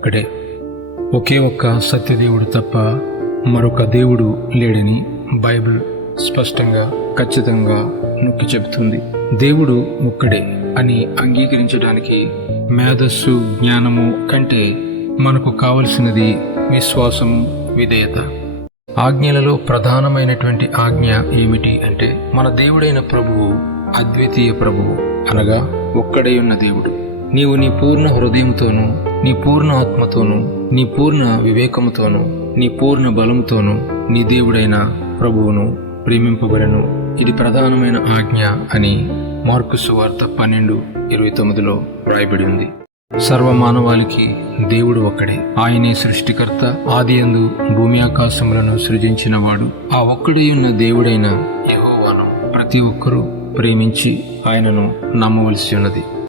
ఒక్కడే. ఒకే ఒక్క సత్యదేవుడు తప్ప మరొక దేవుడు లేడని బైబిల్ స్పష్టంగా ఖచ్చితంగా నొక్కి చెబుతుంది. దేవుడు ఒక్కడే అని అంగీకరించడానికి మేధస్సు జ్ఞానము కంటే మనకు కావలసినది విశ్వాసం, విధేయత. ఆజ్ఞలలో ప్రధానమైనటువంటి ఆజ్ఞ ఏమిటి అంటే, మన దేవుడైన ప్రభువు అద్వితీయ ప్రభువు, అనగా ఒక్కడే ఉన్న దేవుడు. నీవు నీ పూర్ణ హృదయంతోనూ, నీ పూర్ణ ఆత్మతోనూ, నీ పూర్ణ వివేకముతోనూ, నీ పూర్ణ బలముతోనూ నీ దేవుడైన ప్రభువును ప్రేమింపబడెను. ఇది ప్రధానమైన ఆజ్ఞ అని మార్కు సువార్త 12:29 వ్రాయబడి ఉంది. సర్వమానవాళికి దేవుడు ఒక్కడే. ఆయనే సృష్టికర్త. ఆదియందు భూమి ఆకాశములను సృజించిన వాడు. ఆ ఒక్కడే ఉన్న దేవుడైన యెహోవాను ప్రతి ఒక్కరూ ప్రేమించి ఆయనను నమ్మవలసి ఉన్నది.